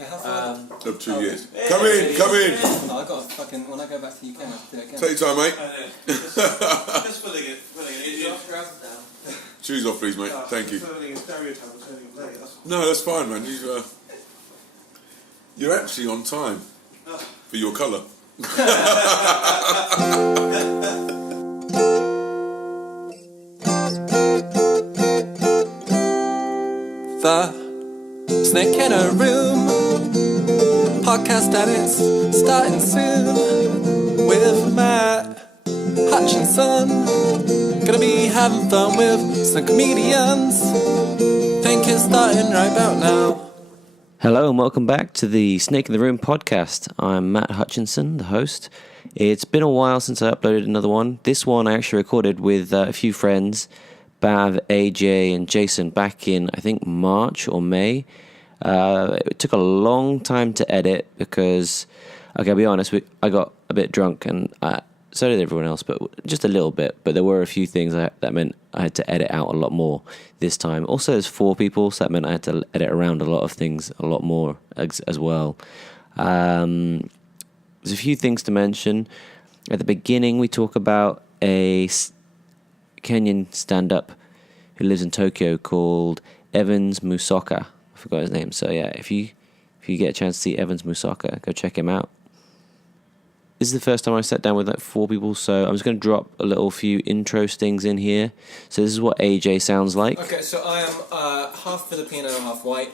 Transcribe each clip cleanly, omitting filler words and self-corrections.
Yeah, how far? Of 2 years. Come in. Oh, I got a fucking. When I go back to the UK, I have to do it again. Take your time, mate. Just filling it in. Shoes off, please, mate. Thank you. Filling a stereotype of turning late. No, that's fine, man. You're actually on time for your colour. The Snake in a Room podcast, and it's starting soon with Matt Hutchinson. Gonna be having fun with some comedians. Think it's starting right about now. Hello and welcome back to the Snake in the Room podcast. I'm Matt Hutchinson, the host. It's been a while since I uploaded another one. This one I actually recorded with a few friends, Bav, AJ and Jason, back in, I think, March or May. It took a long time to edit because, okay, I'll be honest, I got a bit drunk and so did everyone else, but just a little bit. But there were a few things that meant I had to edit out a lot more this time. Also, there's 4 people, so that meant I had to edit around a lot of things a lot more as well. There's a few things to mention. At the beginning, we talk about a Kenyan stand-up who lives in Tokyo called Evans Musoka. I forgot his name. So yeah, if you get a chance to see Evans Musoka, go check him out. This is the first time I sat down with like 4 people, so I'm just going to drop a little few intro stings in here. So this is what AJ sounds like. Okay, so I am half Filipino, half white.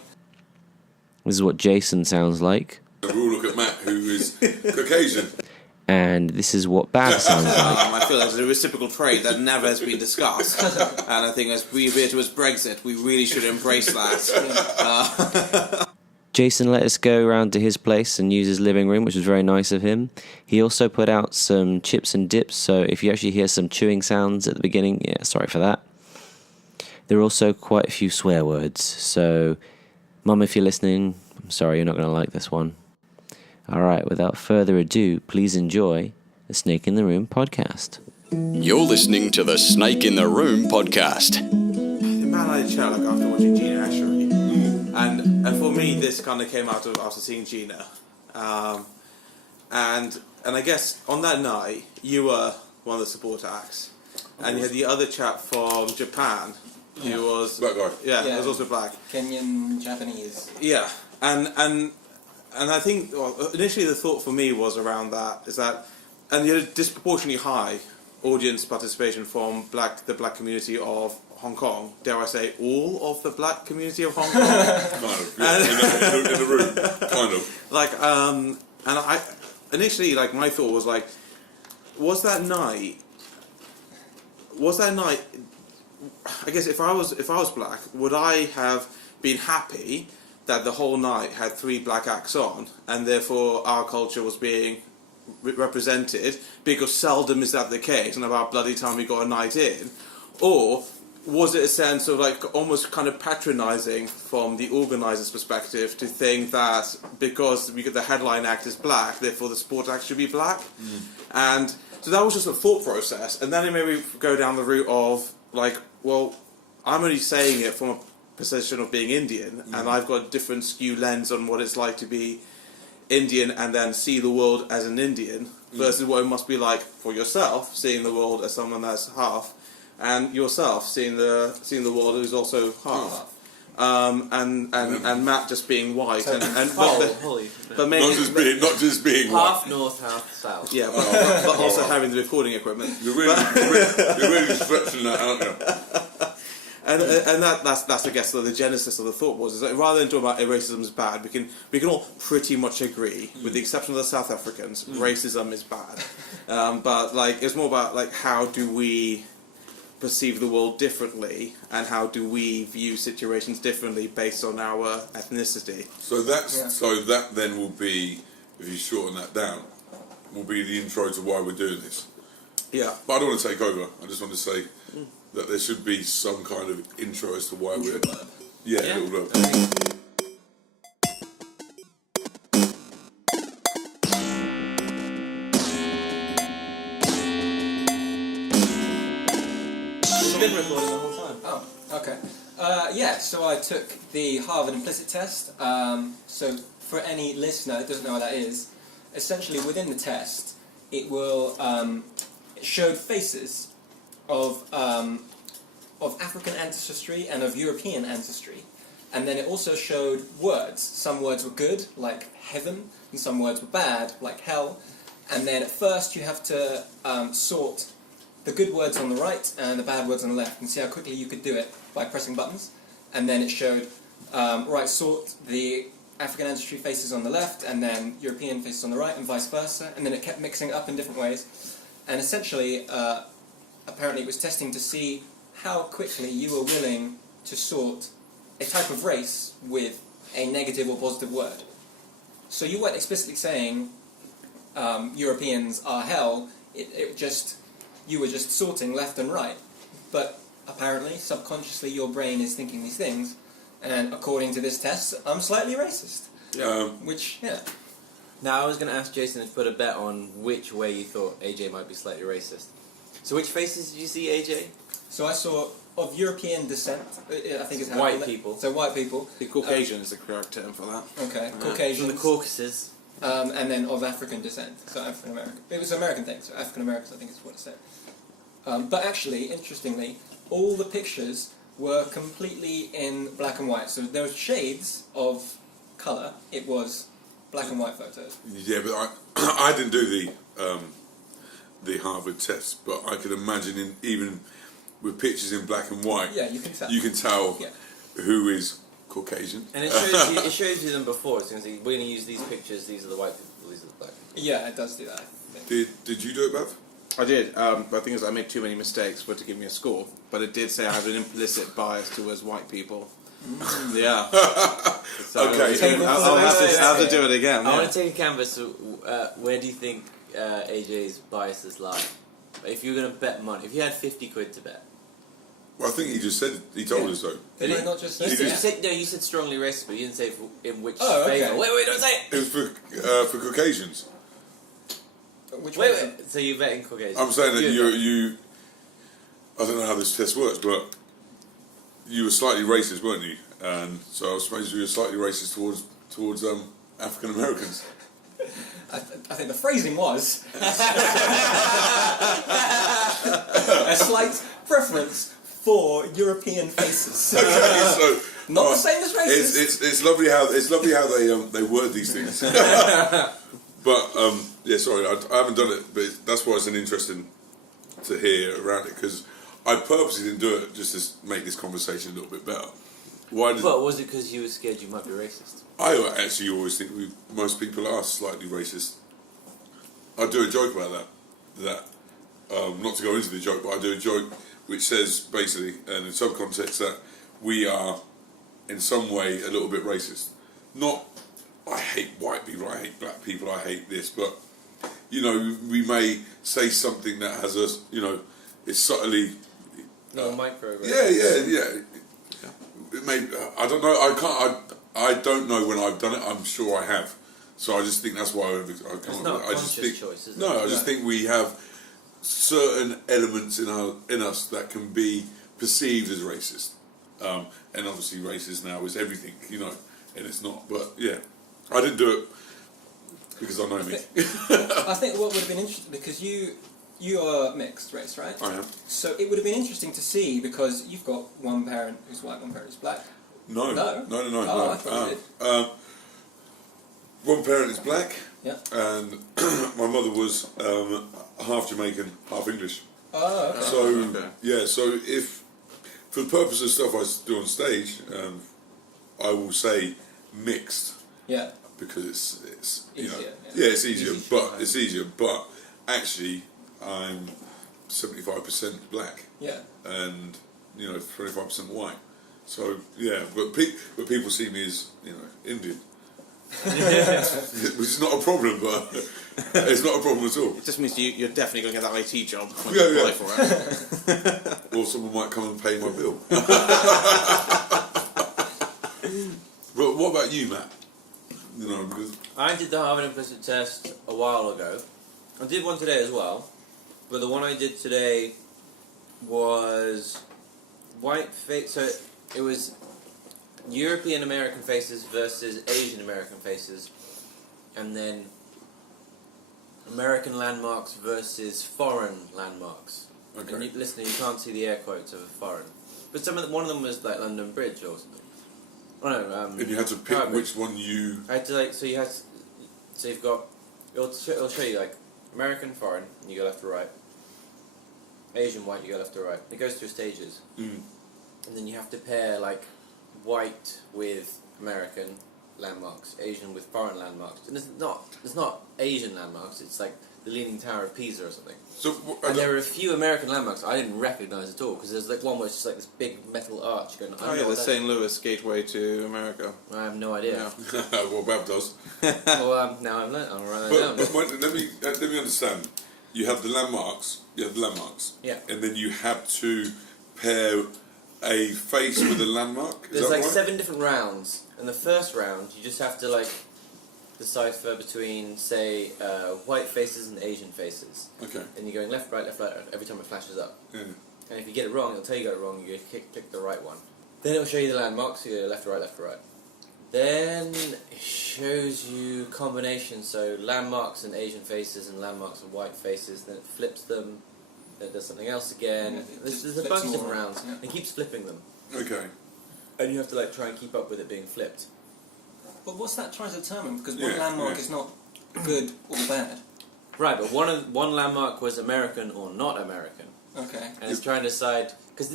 This is what Jason sounds like. We'll look at Matt, who is Caucasian. And this is what Bav sounds like. I feel there's a reciprocal trait that never has been discussed. And I think as we veer towards Brexit, we really should embrace that. Jason let us go around to his place and use his living room, which was very nice of him. He also put out some chips and dips, so if you actually hear some chewing sounds at the beginning, yeah, sorry for that. There are also quite a few swear words, so Mum, if you're listening, I'm sorry, you're not going to like this one. Alright, without further ado, please enjoy the Snake in the Room podcast. You're listening to the Snake in the Room podcast. The man I chat like after watching Gina Ashery. And for me, this kind of came out of after seeing Gina. And I guess on that night, you were one of the support acts. And you had the other chap from Japan, who was... Black guy. Yeah, he was also black. Kenyan, Japanese. Yeah, and I think initially the thought for me was around that, is that... And you had a disproportionately high audience participation from the black community of Hong Kong, dare I say, all of the black community of Hong Kong. Kind of, yeah, in the room, kind of. Like, and I initially, like, my thought was like, was that night? I guess if I was black, would I have been happy that the whole night had 3 black acts on, and therefore our culture was being represented? Because seldom is that the case, and about bloody time we got a night in, or was it a sense of like almost kind of patronising from the organiser's perspective to think that because the headline act is black, therefore the support act should be black? And so that was just a thought process, and then it made me go down the route of like, well, I'm only saying it from a position of being Indian, and I've got a different skew lens on what it's like to be Indian and then see the world as an Indian versus what it must be like for yourself, seeing the world as someone that's half, and yourself seeing the world who's also half, and Matt just being white, but maybe not just being half white. north, half south. Yeah, but also having the recording equipment. You're really stretching that, aren't you? And that's I guess the genesis of the thought was, is that rather than talking about racism is bad, we can all pretty much agree, with the exception of the South Africans, racism is bad. But like it's more about like how do we perceive the world differently, and how do we view situations differently based on our ethnicity. So that then will be, if you shorten that down, will be the intro to why we're doing this. Yeah. But I don't want to take over. I just want to say that there should be some kind of intro as to why we're... Yeah, a little bit. We've been recording the whole time. Oh, okay. Yeah, so I took the Harvard implicit test. So for any listener that doesn't know what that is, essentially within the test, it will it showed faces of African ancestry and of European ancestry, and then it also showed words. Some words were good, like heaven, and some words were bad, like hell. And then at first you have to sort the good words on the right and the bad words on the left, and see how quickly you could do it by pressing buttons. And then it showed, sort the African ancestry faces on the left, and then European faces on the right, and vice versa. And then it kept mixing it up in different ways. And essentially, apparently it was testing to see how quickly you were willing to sort a type of race with a negative or positive word. So you weren't explicitly saying Europeans are hell, you were just sorting left and right. But apparently, subconsciously, your brain is thinking these things, and according to this test, I'm slightly racist. Now, I was going to ask Jason to put a bet on which way you thought AJ might be slightly racist. So which faces did you see, AJ? So I saw of European descent, I think it's how White people. So white people. The Caucasian is the correct term for that. Okay, From Caucasians. the Caucasus. And then of African descent, so African American. It was an American thing, so African Americans, I think is what it said. But actually, interestingly, all the pictures were completely in black and white. So there were shades of colour. It was black and white photos. Yeah, but I didn't do the Harvard test, but I could imagine even with pictures in black and white, Yeah, you can tell. you can tell Yeah. who is Caucasian. And it shows you them before. It's going to say, we're going to use these pictures, these are the white people, these are the black people. Yeah, it does do that. I think. Did you do it, Bev? I did, but the thing is I made too many mistakes for it to give me a score. But it did say I have an implicit bias towards white people. Yeah. So Okay. I'll have to do it again. I Yeah. want to take a canvas. Where do you think AJ's biases lie? If you were going to bet money, if you had 50 quid to bet. Well, I think he just said he told us so. Did I not just say You that? said, no, you said strongly racist, but you didn't say in which Oh, okay. favour. Wait, don't say it! It was for Caucasians. Which one? Wait. So you bet in Caucasian. I'm saying that You- you. I don't know how this test works, but you were slightly racist, weren't you? And so I suppose you were slightly racist towards African Americans. I think the phrasing was a slight preference for European faces. Okay, so Not the same as racist. It's lovely how they word these things. But yeah, sorry, I haven't done it, but that's why it's an interesting to hear around it, because I purposely didn't do it just to make this conversation a little bit better. Why did But was it because you were scared you might be racist? I actually always think most people are slightly racist. I do a joke about that. Not to go into the joke, but I do a joke which says basically, and in some context, that we are in some way a little bit racist. Not, I hate white people, I hate black people, I hate this, but you know, we may say something that has us, you know, it's subtly. No, micro. Yeah. It may, I don't know. I don't know when I've done it. I'm sure I have. So I just think that's why I come It's up not with a it. I just conscious think choice, is it? no. I just think we have certain elements in us that can be perceived as racist, and obviously racist now is everything, you know, and it's not. But yeah, I didn't do it because I know me. I think what would have been interesting, because you are mixed race, right? I am. So it would have been interesting to see, because you've got one parent who's white, one parent who's black. No. No? No. Oh, I thought you did. One parent is black, Yeah. and my mother was half Jamaican, half English. Oh, okay. So okay. yeah, so if for the purpose of stuff I do on stage, I will say mixed Yeah. because it's you know Easier, it's easier, Easy but shit, it's easier. But actually, I'm 75% black Yeah. and 25% white. So yeah, but people see me as Indian. Which is not a problem, but it's not a problem at all. It just means you're definitely going to get that IT job when Yeah, you apply yeah. for it. Or someone might come and pay my bill. But what about you, Matt? Because I did the Harvard implicit test a while ago. I did one today as well, but the one I did today was white face. So it was European American faces versus Asian American faces, and then American landmarks versus foreign landmarks. Okay. And listener, you can't see the air quotes of foreign, but one of them was like London Bridge or something. Oh no, And you had to pick Tower Bridge. which one you. I had to like so you've got it'll show you like American foreign, and you go left to right. Asian white, you go left to right. It goes through stages, and then you have to pair like white with American landmarks, Asian with foreign landmarks, and it's not Asian landmarks. It's like the Leaning Tower of Pisa or something. So And there are a few American landmarks I didn't recognise at all, because there's like one where it's just like this big metal arch going. Oh yeah, the St. Louis gateway to America. I have no idea. Yeah. well, Bab does. Well, now I'm learning. I'm writing that down. But let me understand. You have the landmarks. Yeah. And then you have to pair a face with a landmark. Is There's that like right? 7 different rounds. In the first round, you just have to like decipher between, say, white faces and Asian faces. Okay. And you're going left, right, every time it flashes up. Yeah. And if you get it wrong, it'll tell you got it wrong, you click the right one. Then it'll show you the landmarks, you go left to right, left to right. Then it shows you combinations, so landmarks and Asian faces and landmarks and white faces, then it flips them, then it does something else again. Yeah, There's a flips bunch of them different all rounds, around, yeah. and it keeps flipping them. Okay. And you have to like try and keep up with it being flipped. But what's that trying to determine? Because Yeah, one landmark yeah. is not good or bad. Right, but one landmark was American or not American, Okay. and it's trying to decide because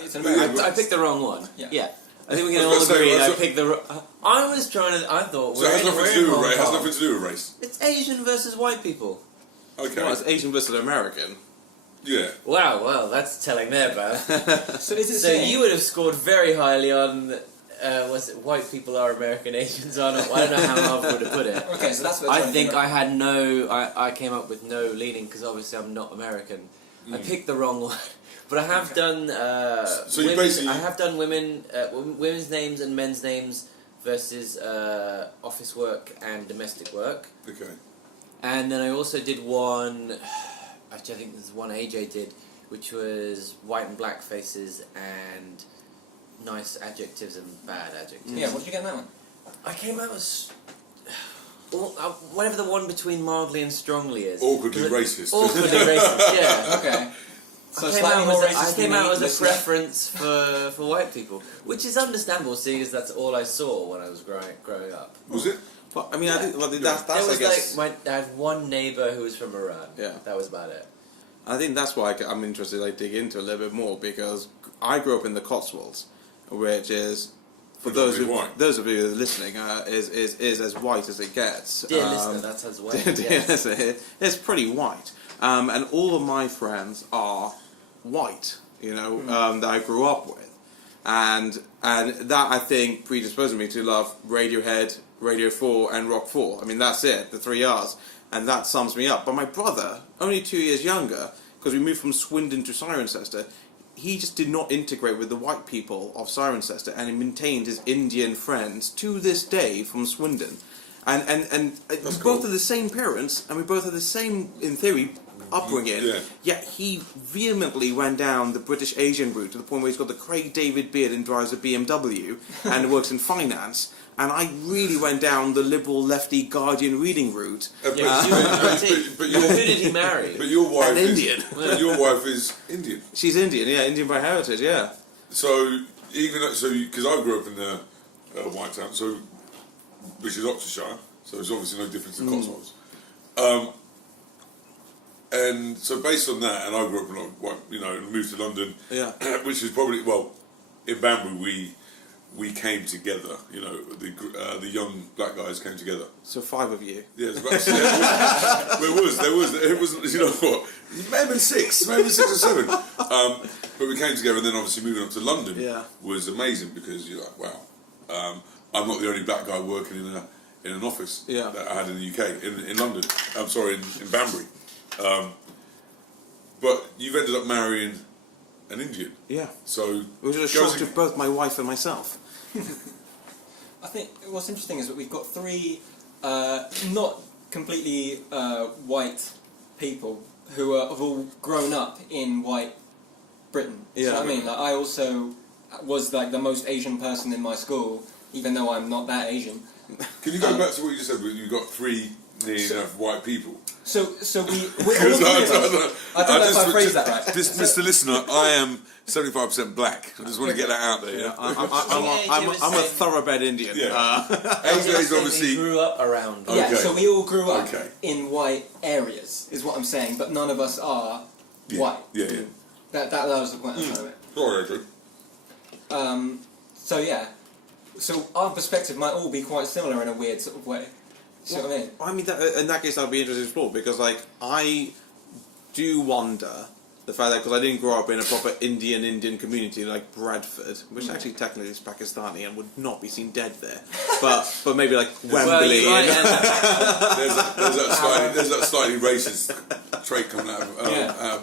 It's an American. I picked the wrong one. Yeah. I think we can I all was gonna say, agree. I that's picked the. I was trying to. I thought So it has nothing to do with race. It has nothing to do with race. It's Asian versus white people. Okay. Well, it's Asian versus American. Yeah. Wow, well, that's telling there, Bab. So is it So saying... you would have scored very highly on. Was it white people are American, Asians are not? I don't know how Marv would have put it. Okay, so that's what I I'm trying to think figure I had no. I came up with no leaning because obviously I'm not American. I picked the wrong one, but I have done. So you basically- I have done women's names and men's names versus office work and domestic work, Okay. and then I also did one. Actually, I think there's one AJ did, which was white and black faces and nice adjectives and bad adjectives. Yeah, what did you get in that one? I came out as whatever the one between mildly and strongly is. Awkwardly 'Cause racist. Awkwardly racist, yeah. Okay. So I came slightly out more as racist I came than out me, as a listener. preference for white people, which is understandable, seeing as that's all I saw when I was growing up. Was it? But I mean, I think that's There I was guess. I had one neighbour who was from Iran. Yeah. That was about it. I think that's why I'm interested. I dig into a little bit more because I grew up in the Cotswolds, which is for those of you listening is as white as it gets. Dear listener, that's as well. Dear Yes. listener, it's pretty white, and all of my friends are white. That I grew up with, and that I think predisposed me to love Radiohead, Radio 4, and Rock 4. I mean, that's it, the 3 R's. And that sums me up. But my brother, only 2 years younger, because we moved from Swindon to Cirencester, he just did not integrate with the white people of Cirencester, and he maintained his Indian friends to this day from Swindon. And we both had the same parents, and we both had the same, in theory, upbringing. Yeah. Yet he vehemently went down the British Asian route to the point where he's got the Craig David beard and drives a BMW and works in finance. And I really went down the liberal lefty Guardian reading route. But Who did he marry? But your wife An is Indian. But your wife is Indian. She's Indian, yeah, Indian by heritage, yeah. So because I grew up in the White Town, so which is Oxfordshire, so there's obviously no difference in Cotswolds. And so based on that, and I grew up in and moved to London, Yeah. which is probably in Banbury we came together. The young black guys came together. So 5 of you. Yeah, it was there was it wasn't what it may have been 6 or 7. But we came together, and then obviously moving up to London was amazing because you're like, wow, I'm not the only black guy working in an office that I had in the UK in London. I'm sorry, in Banbury. But you've ended up marrying an Indian. Yeah. So Which was a shock to both my wife and myself. I think what's interesting is that we've got 3 not completely white people who have all grown up in white Britain. Yeah. So I mean, like, I also was like the most Asian person in my school, even though I'm not that Asian. Can you go back to what you just said? You've got 3 nearly enough white people. So we're all I don't know if I phrased that right. Mr. Listener, I am 75% black. I just want to get that out there. I'm a thoroughbred Indian. Yeah. AJ's obviously grew up around. Yeah, Okay. so we all grew up Okay. in white areas, is what I'm saying, but none of us are white. Yeah. That was the point I was trying to make. Sorry, AJ. So yeah, so our perspective might all be quite similar in a weird sort of way. See what I mean? I mean, in that case, I'd be interested to explore because, like, I do wonder the fact that because I didn't grow up in a proper Indian community like Bradford, which actually technically is Pakistani and would not be seen dead there, but maybe like Wembley. There's that slightly racist trait coming out of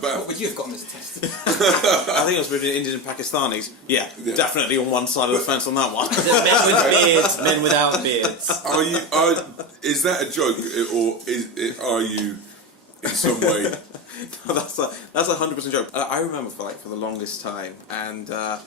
Bath. What would you have gotten this test? I think it was between Indians and Pakistanis. Yeah, definitely on one side of the fence on that one. Men with beards, men without beards. Is that a joke, or are you in some way? No, that's 100% joke. I remember for the longest time, and I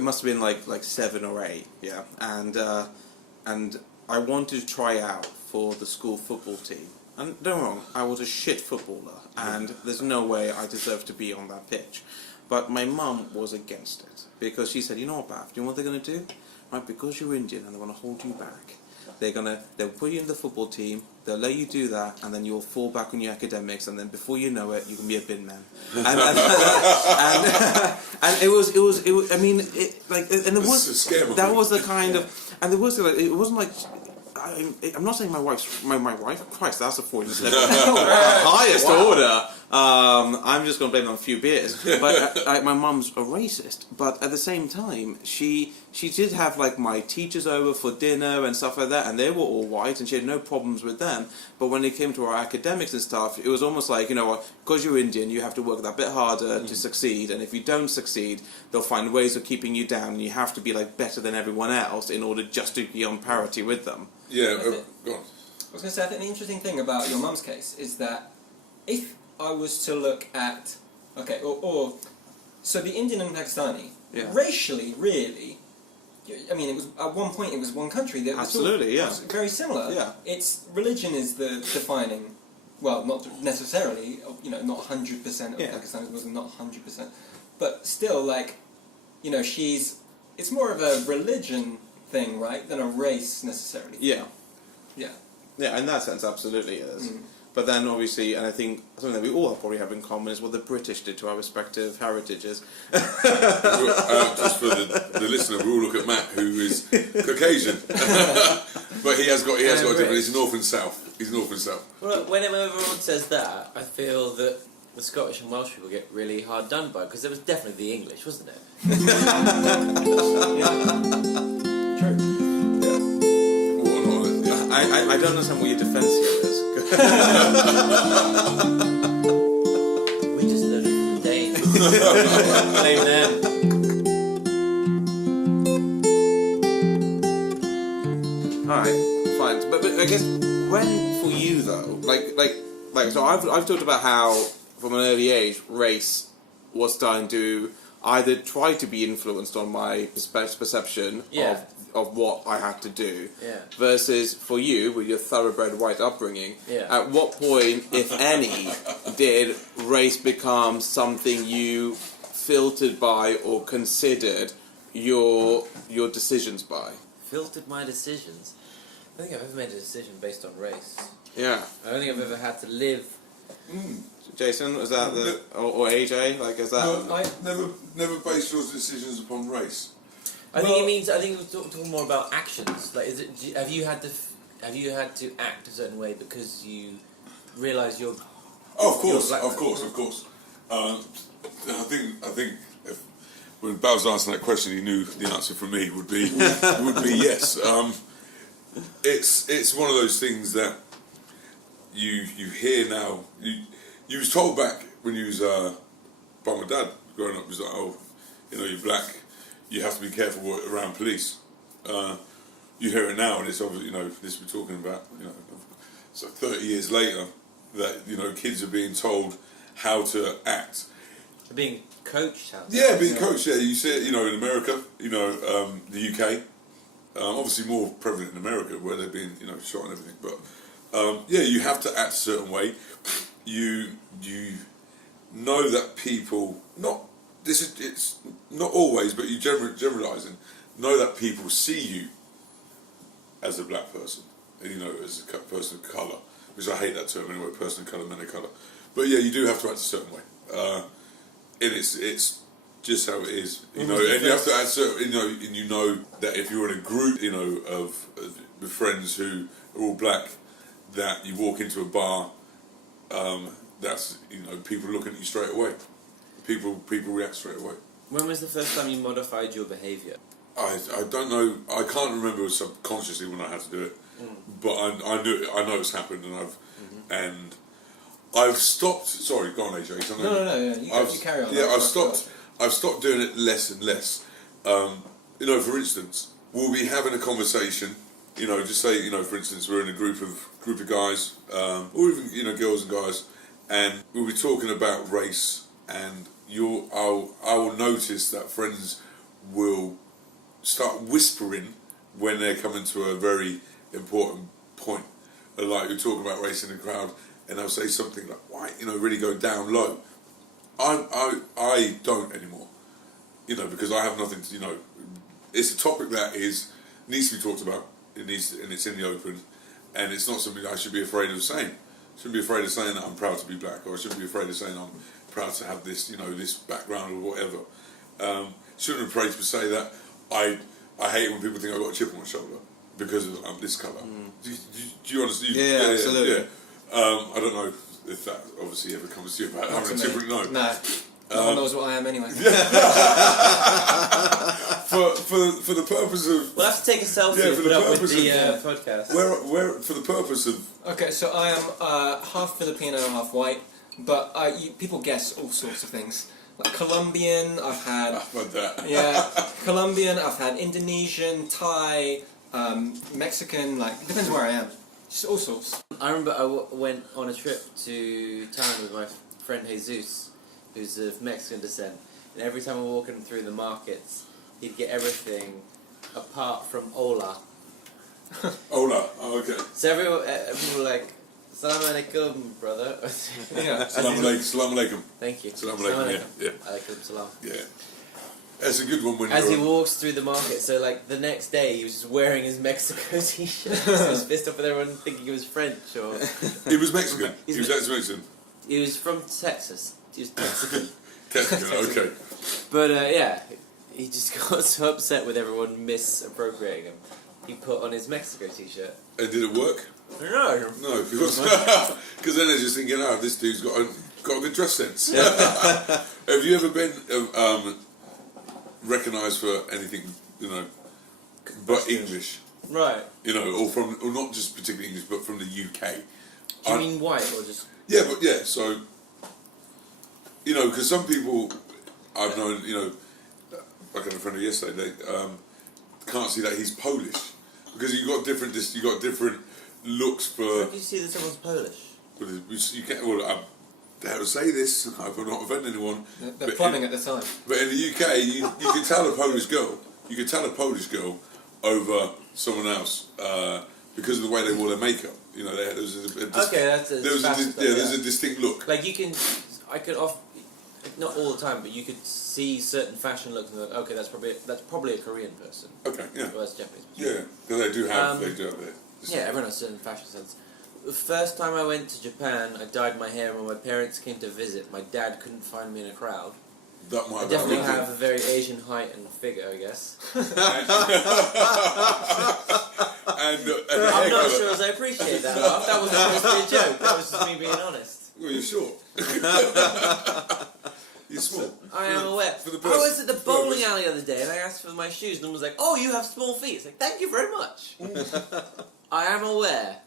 must have been like 7 or 8, yeah, and I wanted to try out for the school football team. And don't get me wrong, I was a shit footballer, and there's no way I deserved to be on that pitch. But my mum was against it because she said, "You know what, Bath? Do you know what they're going to do? Right, because you're Indian and they want to hold you back. They'll put you in the football team, they'll let you do that, and then you'll fall back on your academics, and then before you know it, you can be a bin man." And it was. I mean, and there was that was the kind of, and there was like, it wasn't like. I'm not saying my wife. Christ, that's a 40 highest order. I'm just going to blame on a few beers. But my mum's a racist. But at the same time, she did have like my teachers over for dinner and stuff like that, and they were all white, and she had no problems with them. But when it came to our academics and stuff, it was almost like, you know, because you're Indian, you have to work that bit harder to succeed, and if you don't succeed, they'll find ways of keeping you down, and you have to be like better than everyone else in order just to be on parity with them. Yeah, go on. I was going to say, I think the interesting thing about your mum's case is that if I was to look at, so the Indian and Pakistani, racially, really, I mean, it was at one point it was one country that was was very similar. Yeah. Its religion is the defining, well, not necessarily, you know, not 100% of Pakistanis was not 100%, but still, like, you know, it's more of a religion thing, right, than a race necessarily. Yeah. Yeah. Yeah, in that sense, absolutely is. But then, obviously, and I think something that we all probably have in common is what the British did to our respective heritages. Just for the listener, we all look at Matt, who is Caucasian, but he has got a different. He's North and South. He's North and South. Well, whenever everyone says that, I feel that the Scottish and Welsh people get really hard done by, because there was definitely the English, wasn't it? True. I don't understand what your defence here is. We just learned it from Danes. Blame them. Alright, fine. But I guess, when, for you though, like, so I've talked about how, from an early age, race was starting to either try to be influenced on my perception of what I had to do, versus for you, with your thoroughbred white upbringing, at what point, if any, did race become something you filtered by or considered your decisions by? Filtered my decisions? I don't think I've ever made a decision based on race. Yeah. I don't think I've ever had to live... Jason, was that or AJ? Like, is that... No, never based your decisions upon race. I think we're talking more about actions. Like, have you had to act a certain way because you realise you're... Oh, of course. I think when Bal was asking that question, he knew the answer from me would be yes. It's one of those things that you hear now. You was told back when you was by my dad growing up. He was like, oh, you know, you're black. You have to be careful around police. You hear it now, and it's obviously, you know, this we're talking about, you know, so 30 years later, that, you know, kids are being told how to act. Being coached how? Yeah, being coached. Yeah, you see it. In America. The UK. Obviously, more prevalent in America, where they're being shot and everything. But you have to act a certain way. You know that people it's not always, but you generalising know that people see you as a black person, as a person of colour. Because I hate that term anyway, person of colour, man of colour. But yeah, you do have to act a certain way. And it's just how it is, and you have to add certain, and you know that if you're in a group, of with friends who are all black, that you walk into a bar, that's people looking at you straight away. People react straight away. When was the first time you modified your behaviour? I don't know. I can't remember subconsciously when I had to do it, but I know it's happened, and I've stopped. Sorry, go on, AJ. No. You carry on. Yeah, I've stopped doing it less and less. For instance, we'll be having a conversation. Just say, for instance, we're in a group of guys, or even girls and guys, and we'll be talking about race, and I will notice that friends will start whispering when they're coming to a very important point. Like you're talking about race in the crowd, and they'll say something like white, really go down low. I don't anymore, because I have nothing to, it's a topic that needs to be talked about. And it's in the open, and it's not something that I should be afraid of saying. I shouldn't be afraid of saying that I'm proud to be black, or I shouldn't be afraid of saying I'm proud to have this, this background or whatever. Shouldn't be afraid to say that I hate when people think I've got a chip on my shoulder because I'm this colour. Do you understand? Yeah, absolutely. Yeah. I don't know if that obviously ever comes to you about having a chip on your nose. No. No one knows what I am anyway. For the purpose of... We'll have to take a selfie for the purpose with the of podcast. Where for the purpose of... Okay, so I am half Filipino, half white, but people guess all sorts of things. Like Colombian, I've had... I've heard that. Yeah, Colombian, I've had Indonesian, Thai, Mexican, depends where I am. Just all sorts. I remember I went on a trip to town with my friend Jesus, who's of Mexican descent, and every time we're walking through the markets, he'd get everything apart from hola. Hola, oh, okay. So everyone were like, Salam alaikum, brother. Yeah. Salam alaikum. Thank you. Salam alaikum, yeah. Alaikum salam. Yeah. That's a good one when As you're... he walks through the market, so the next day he was just wearing his Mexico t-shirt. So he was pissed off with everyone thinking he was French or... He was Mexican. He was actually Mexican. He was from Texas. He was Mexican. Mexican, okay. But he just got so upset with everyone misappropriating him. He put on his Mexico t-shirt. And did it work? No. No, because then they're just thinking, this dude's got a good dress sense. Have you ever been recognised for anything, but English? Right. Or not just particularly English, but from the UK. Do you mean white or just... Yeah, so, because some people I've known, like I had a friend yesterday, they can't see that he's Polish. Because you got different looks for... How do you see that someone's Polish? You can't, I dare to say this, I hope I'm not offending anyone. They're plumbing at the time. But in the UK, you could tell a Polish girl over someone else because of the way they wore their makeup. There's a distinct look. I could not all the time, but you could see certain fashion looks and go, okay, that's probably a Korean person. Okay, yeah. Well, that's Japanese. Yeah, because they do have that. Yeah, everyone has certain fashion sense. The first time I went to Japan, I dyed my hair, and when my parents came to visit, my dad couldn't find me in a crowd. That might I definitely have a very Asian height and figure, I guess. I'm not sure as I appreciate that, Mark. That wasn't supposed to be a joke. That was just me being honest. Well, you're short. You're small. I am aware. I was at the bowling alley the other day, and I asked for my shoes, and was like, "Oh, you have small feet." It's like, "Thank you very much." I am aware.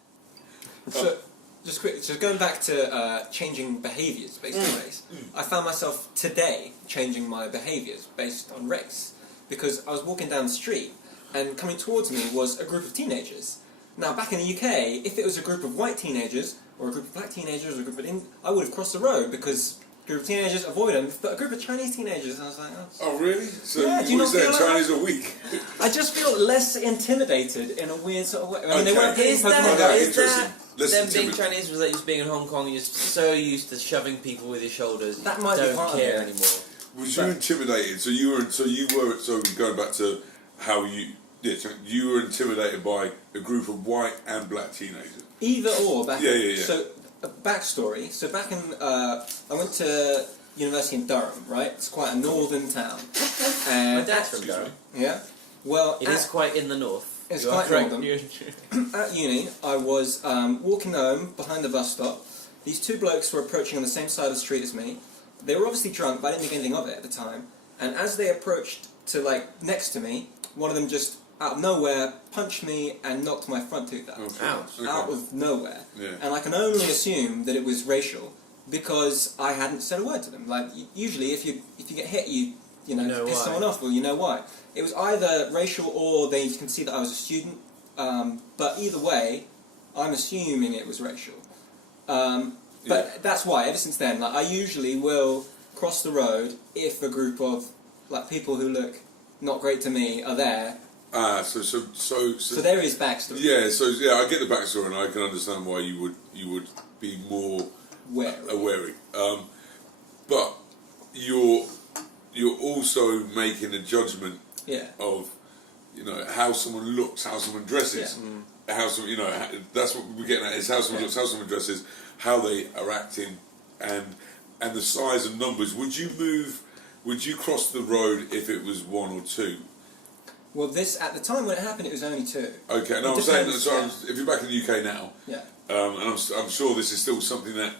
So, just quick, so going back to changing behaviours based on race, I found myself today changing my behaviours based on race because I was walking down the street and coming towards me was a group of teenagers. Now, back in the UK, if it was a group of white teenagers or a group of black teenagers or a group of I would have crossed the road because group of teenagers, avoid them. But a group of Chinese teenagers, I was like, Oh, really? So Yeah, do you what not is feel that? like Chinese are weak. I just feel less intimidated in a weird sort of way. I mean, they Okay. weren't playing Is Pokemon that, Go. is Interesting. that Let's them being intimidate. Chinese, was that just being in Hong Kong, you're just so used to shoving people with your shoulders, That you might be don't part of care it. anymore. Was you intimidated? So going back to how you were intimidated by a group of white and black teenagers. Either or. Back Yeah. So, backstory. So back in, I went to university in Durham, right? It's quite a northern town. My And dad's from Durham. yeah. Well, It is quite in the north. It's You are quite correct. northern. At uni, I was walking home behind the bus stop. These two blokes were approaching on the same side of the street as me. They were obviously drunk, but I didn't think anything of it at the time. And as they approached to next to me, one of them just out of nowhere punched me and knocked my front tooth out. Ouch. Okay. Out of nowhere. Yeah. And I can only assume that it was racial because I hadn't said a word to them. Like usually, if you get hit, you know piss why. someone off. Well, you know why. It was either racial or they can see that I was a student. But either way, I'm assuming it was racial. But that's why ever since then, I usually will cross the road if a group of people who look not great to me are there. So there is backstory. Yeah, I get the backstory, and I can understand why you would be more Wary. but you're also making a judgment Yeah. of how someone looks, how someone dresses, how some that's what we're getting at is how someone looks, how someone dresses, how they are acting, and the size and numbers. Would you cross the road if it was one or two? Well, at the time when it happened, it was only two. Okay, no, It I'm saying depends, that. If you're back in the UK now, Yeah. and I'm sure this is still something that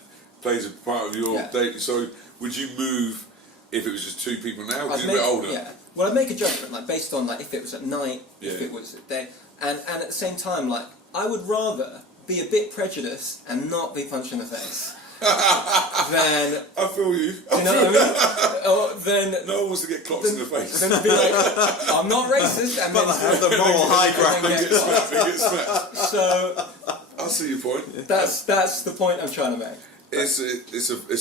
plays a part of your Yeah. day. So, would you move if it was just two people now? Because you're a bit older. Yeah. Well, I'd make a judgment, based on if it was at night, if Yeah. it was at day, and at the same time, I would rather be a bit prejudiced and not be punched in the face than. I feel you. You know what I mean? Or then. No one wants to get clocked in the face. Then I'd be like, I'm not racist, and But I have the moral high ground. then They get get smacked. So I see your point. that's the point I'm trying to make. It's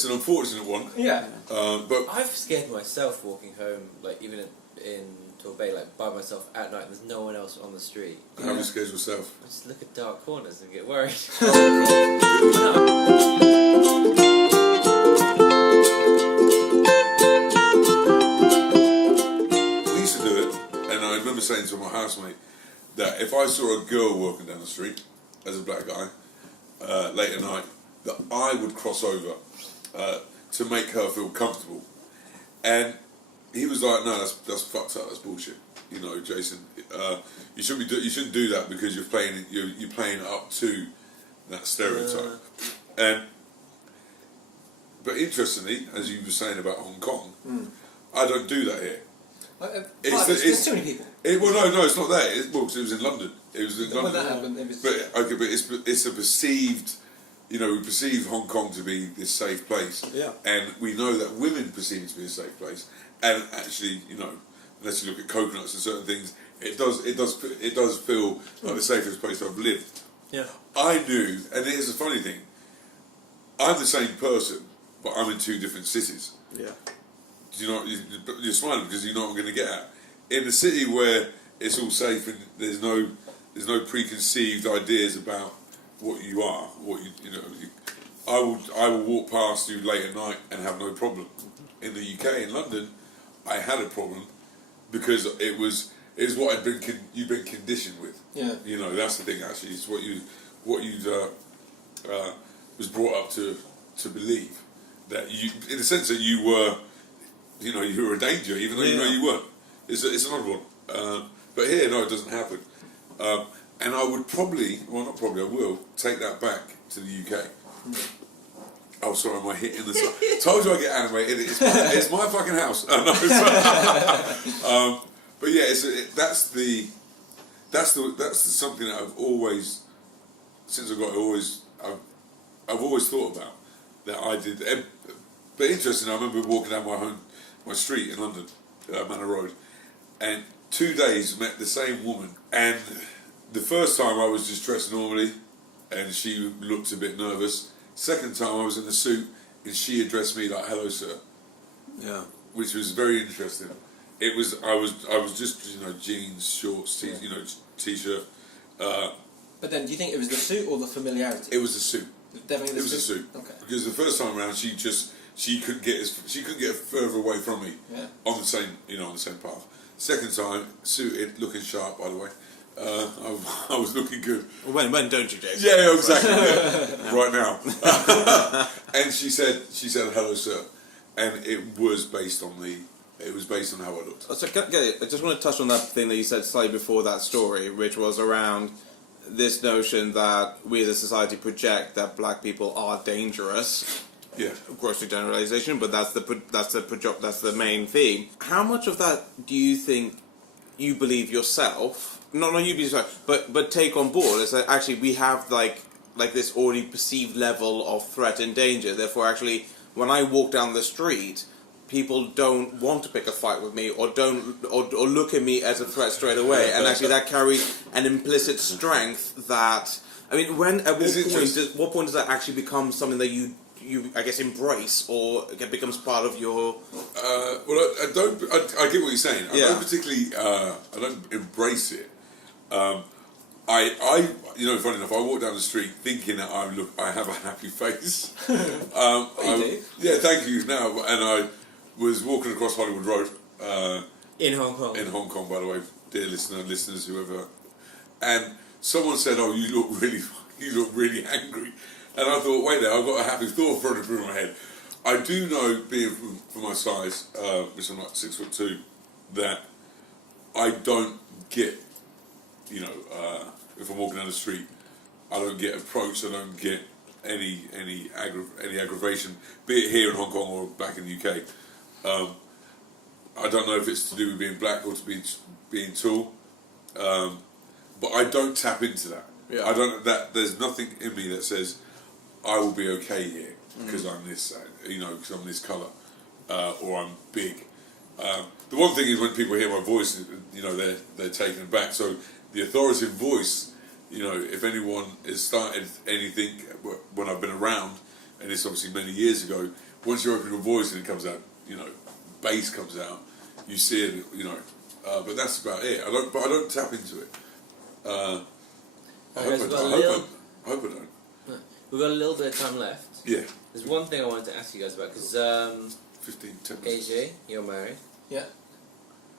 an unfortunate one, Yeah. but I've scared myself walking home, even in Torbay, by myself at night. There's no one else on the street. how you scared yourself? I just look at dark corners and get worried. We used to do it, and I remember saying to my housemate that if I saw a girl walking down the street as a black guy late at night, that I would cross over to make her feel comfortable. And he was like, "No, that's fucked up. That's bullshit. Jason, you shouldn't do that because you're playing up to that stereotype." But interestingly, as you were saying about Hong Kong, I don't do that here. There's too many people. No, it's not that. It was in London. It was in When London. that happened, it was. But it's a perceived. We perceive Hong Kong to be this safe place, Yeah. and we know that women perceive it to be a safe place. And actually, unless you look at coconuts and certain things, it does feel like the safest place I've lived. Yeah. I knew, and here's the funny thing: I'm the same person, but I'm in two different cities. Yeah. You're smiling because you know what I'm going to get at. In a city where it's all safe and there's no preconceived ideas about what you are, I will walk past you late at night and have no problem. In the UK, in London, I had a problem because it was what you've been conditioned with. Yeah. That's the thing. Actually, it's what you was brought up to believe, that you, in the sense that you were. You were a danger, even though you know you weren't. It's an odd one. But here, no, it doesn't happen. And I would I will take that back to the UK. Oh, sorry, am I hitting the side? Told you I get animated. It's my fucking house. No, but yeah, that's something that I've always, since I got I've always thought about that I did. But interesting, I remember walking down my street in London, Manor Road, and 2 days met the same woman. And the first time I was just dressed normally, and she looked a bit nervous. Second time I was in a suit, and she addressed me like "Hello, sir," Yeah. which was very interesting. It was I was just jeans, shorts, t-shirt. But then, do you think it was the suit or the familiarity? It was a suit. Definitely the It was a suit. Okay. Because the first time around, she couldn't get further away from me. Yeah. On the same path. Second time, suited, looking sharp. By the way, I was looking good. When don't you, Jason? Yeah, exactly. Yeah. Right now. And she said "Hello, sir," and it was based on how I looked. So I just want to touch on that thing that you said slightly before that story, which was around this notion that we as a society project that black people are dangerous. Yeah. Grossly generalization, but that's the main theme. How much of that do you think you believe yourself? Not you believe yourself, but take on board is that actually we have like this already perceived level of threat and danger. Therefore, actually, when I walk down the street, people don't want to pick a fight with me or look at me as a threat straight away, and actually that carries an implicit strength that, I mean, what point does that actually become something that you I guess embrace or it becomes part of your? Well, I get what you're saying. I don't particularly I don't embrace it. I funny enough, I walk down the street thinking that I have a happy face. You do? Yeah, thank you. Now, and I was walking across Hollywood Road In Hong Kong. in Hong Kong, by the way, dear listeners, whoever, and someone said, "Oh, you look really angry," and I thought, wait there, I've got a happy thought running through my head. I do know, being for my size, which I'm like 6'2", that I don't get, if I'm walking down the street, I don't get approached. I don't get any aggravation, be it here in Hong Kong or back in the UK. I don't know if it's to do with being black or to being tall, but I don't tap into that. Yeah. I don't. There's nothing in me that says I will be okay here because I'm this, because I'm this colour, or I'm big. The one thing is when people hear my voice, they're taken aback. So the authoritative voice, if anyone has started anything when I've been around, and it's obviously many years ago, once you open your voice and it comes out, bass comes out, you see it, but that's about it. I don't tap into it. I hope I don't. We've got a little bit of time left. Yeah. There's one thing I wanted to ask you guys about, because 10 minutes. AJ, you're married. Yeah.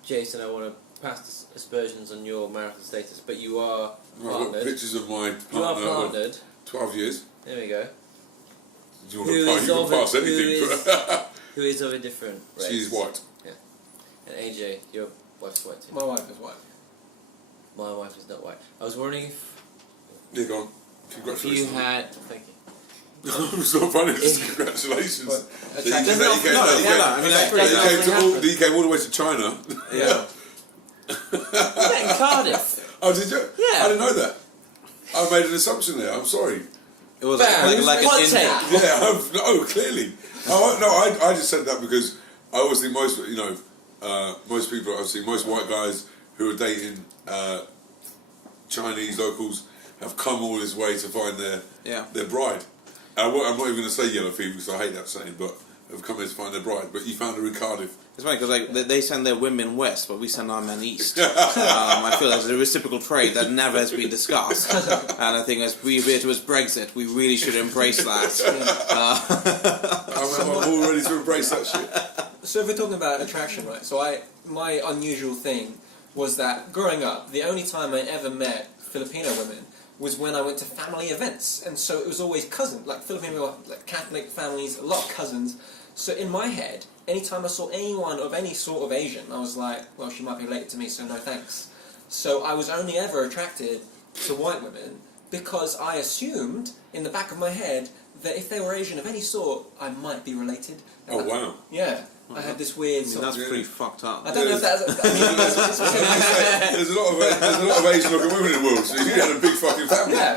Jason, I want to pass aspersions on your marital status, but you are I've got partnered. pictures of my You are partner. partnered. 12 years. There we go. Do you want to pass anything? Who is of a different race. She's white. Yeah. And AJ, your wife's white too. My wife is white. My wife is not white. I was wondering if Yeah, go on. you Congratulations. had... Thank you. It's not funny. Just congratulations. What? You came all the way to China. Yeah. You met in Cardiff. Oh, did you? Yeah. I didn't know that. I made an assumption there. I'm sorry. It was Bam, like hot an take. Yeah, clearly. I just said that because I always think most people, obviously most white guys who are dating Chinese locals have come all this way to find their bride. And I'm not even going to say yellow fever because I hate that saying, but have come here to find their bride. But you found her in Cardiff. It's funny because they send their women west, but we send our men east. I feel there's a reciprocal trade that never has been discussed, and I think as we veer towards Brexit, we really should embrace that. I'm all ready to embrace that shit. So if we're talking about attraction, right? So my unusual thing was that growing up, the only time I ever met Filipino women was when I went to family events, and so it was always cousins, like Filipino, like Catholic families, a lot of cousins. So in my head, anytime I saw anyone of any sort of Asian, I was like, well, she might be related to me, so no thanks. So I was only ever attracted to white women because I assumed in the back of my head that if they were Asian of any sort, I might be related. Oh, wow. Yeah. I had this weird I mean, sort that's of... pretty fucked up. I don't know if that's... There's a lot of Asian looking women in the world, so you had a big fucking family. Yeah.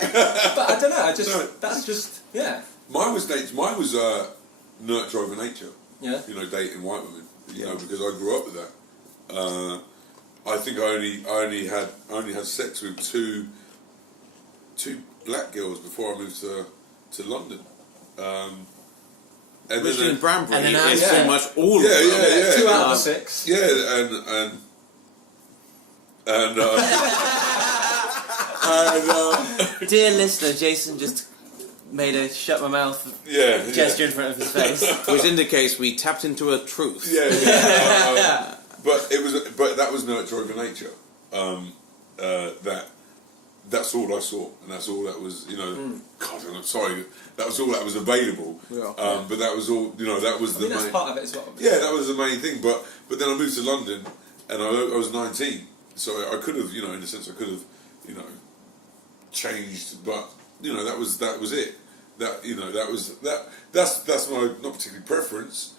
But I don't know, that's just... Yeah. Mine was nurture over nature. Yeah. Dating white women. Because I grew up with that. I think I only had sex with two black girls before I moved to London. And Which in Branbury and then is yeah. pretty much all of Yeah, them. yeah. 2 out of 6. Yeah, and Dear listener, Jason just made a shut my mouth gesture in front of his face. Which indicates we tapped into a truth. Yeah. But that was nurture over nature. That's all I saw, and that's all that was. God, I'm sorry. That was all that was available. Yeah. But that was all. That was the That's main. part of it as well. Yeah, that was the main thing. But then I moved to London, and I was 19, so I could have, in a sense, I could have, changed. But that was it. That's my not particularly preference.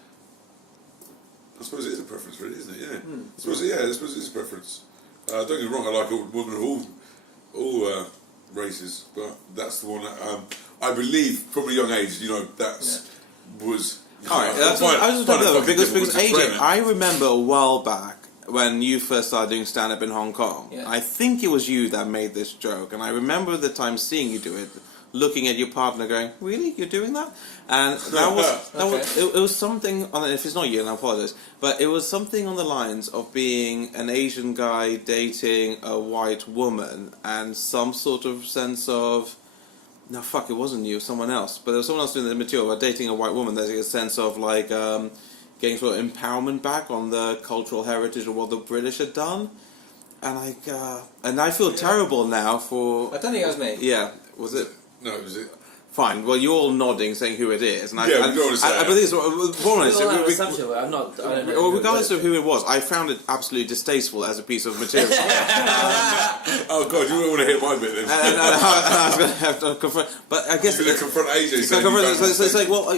I suppose it is a preference, really, isn't it? Yeah. I suppose it is a preference. Don't get me wrong. I like women of all races, but that's the one that I believe from a young age. Was. All right, I was just talking about because AJ, I remember a while back when you first started doing stand up in Hong Kong. Yeah. I think it was you that made this joke, and I remember the time seeing you do it, looking at your partner, going, "Really, you're doing that?" And that was it was something. If it's not you, and I apologize, but it was something on the lines of being an Asian guy dating a white woman, and some sort of sense of. No, fuck, it wasn't you, someone else. But there was someone else doing the material about dating a white woman. There's a sense of, like, getting sort of empowerment back on the cultural heritage of what the British had done. And I feel terrible now for... I don't think it was me. Yeah, was it? No, it was it. Fine. Well, you're all nodding, saying who it is. And We don't want to say but this is regardless of who it was, I found it absolutely distasteful as a piece of material. Oh God, you wouldn't want to hear my bit then. and I was going to have to confront. But I guess You're going to confront AJ. So it's like, well,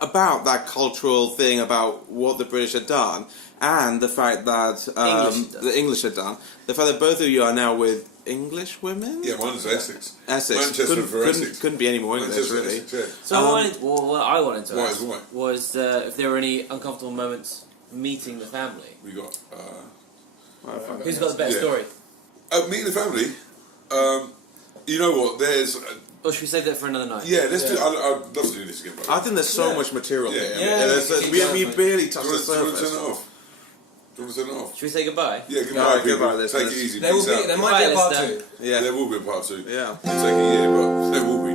about that cultural thing about what the British had done, and the fact that the English had done, the fact that both of you are now with English women. Yeah, mine's Essex. Manchester for Essex. Couldn't be any more English, Manchester, really. Essex, yeah. So what I wanted to White ask is white. was if there were any uncomfortable moments meeting the family. We got. Who's got the best Yeah. story? Meeting the family. You know what? There's. Or should we save that for another night? Yeah, let's do. I'd love to do this again. I think there's so much material Yeah. here. We barely touched the Do you want to turn surface. it off? Do you want to turn it off? Should we say goodbye? Yeah, goodbye, No, people. goodbye, Take listeners. it easy. There Peace out. might be a part Goodbye, 2. Yeah. There will be a part 2. Yeah. It'll take a year, but there will be.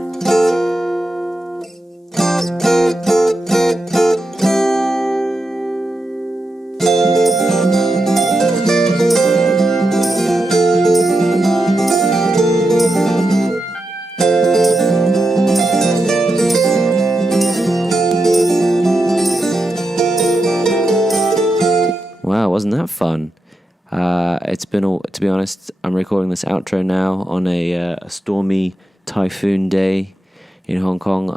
Wow, wasn't that fun? It's been to be honest, I'm recording this outro now on a stormy typhoon day in Hong Kong.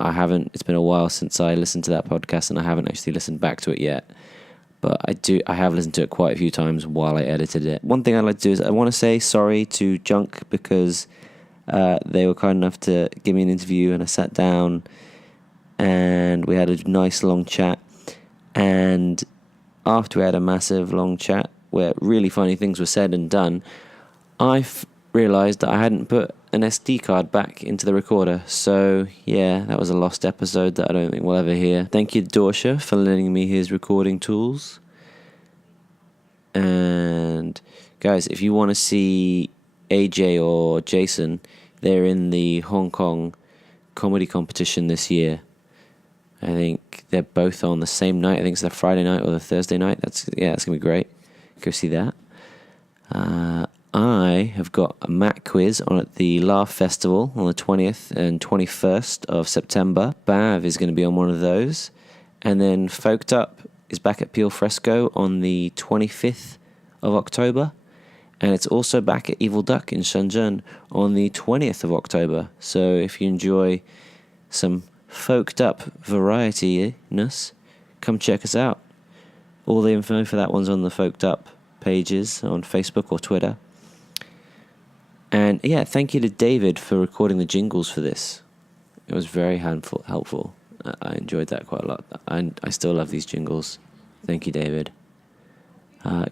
It's been a while since I listened to that podcast, and I haven't actually listened back to it yet. But I have listened to it quite a few times while I edited it. One thing I'd like to do is I want to say sorry to Junk because they were kind enough to give me an interview, and I sat down and we had a nice long chat. And after we had a massive long chat where really funny things were said and done, I realised that I hadn't put an SD card back into the recorder. So yeah, that was a lost episode that I don't think we'll ever hear. Thank you, Dorsha, for lending me his recording tools. And guys, if you want to see AJ or Jason, they're in the Hong Kong comedy competition this year. I think they're both on the same night. I think it's the Friday night or the Thursday night. That's going to be great. Go see that. I have got a Mac quiz on at the Laugh Festival on the 20th and 21st of September. Bav is going to be on one of those. And then Folked Up is back at Peel Fresco on the 25th of October. And it's also back at Evil Duck in Shenzhen on the 20th of October. So if you enjoy some Folked Up variety-ness, come check us out. All the info for that one's on the Folked Up pages on Facebook or Twitter. And yeah, thank you to David for recording the jingles for this. It was very helpful. I enjoyed that quite a lot. I still love these jingles. Thank you, David.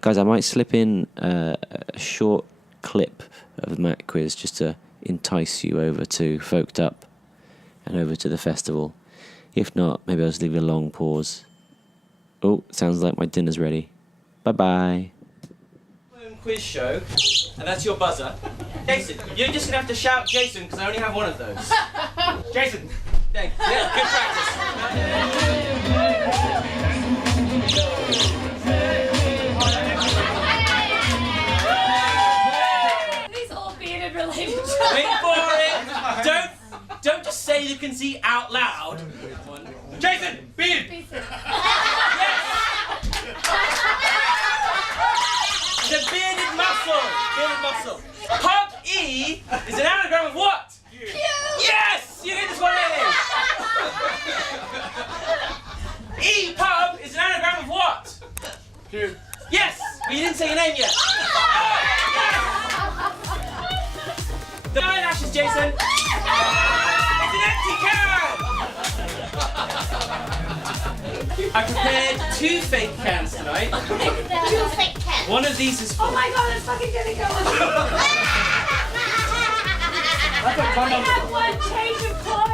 Guys, I might slip in a short clip of the Mac quiz just to entice you over to Folked Up and over to the festival. If not, maybe I'll just leave a long pause. Oh, sounds like my dinner's ready. Bye-bye. Quiz show, and that's your buzzer. Jason, you're just gonna have to shout Jason because I only have one of those. Jason, thanks. Yeah, good practice. These all bearded related. Wait for it. Don't just say you can see out loud. Jason, beard. Yes. The bearded muscle. Bearded muscle. Pub E is an anagram of what? Q. Yes, you get this one early. E pub is an anagram of what? Q. Yes, but you didn't say your name yet. The eyelashes, Jason. It's an empty can. I prepared 2 fake cans tonight. 2 fake cans. One of these is full. Oh my god, it's fucking gonna go. That's a I have one change of clothes.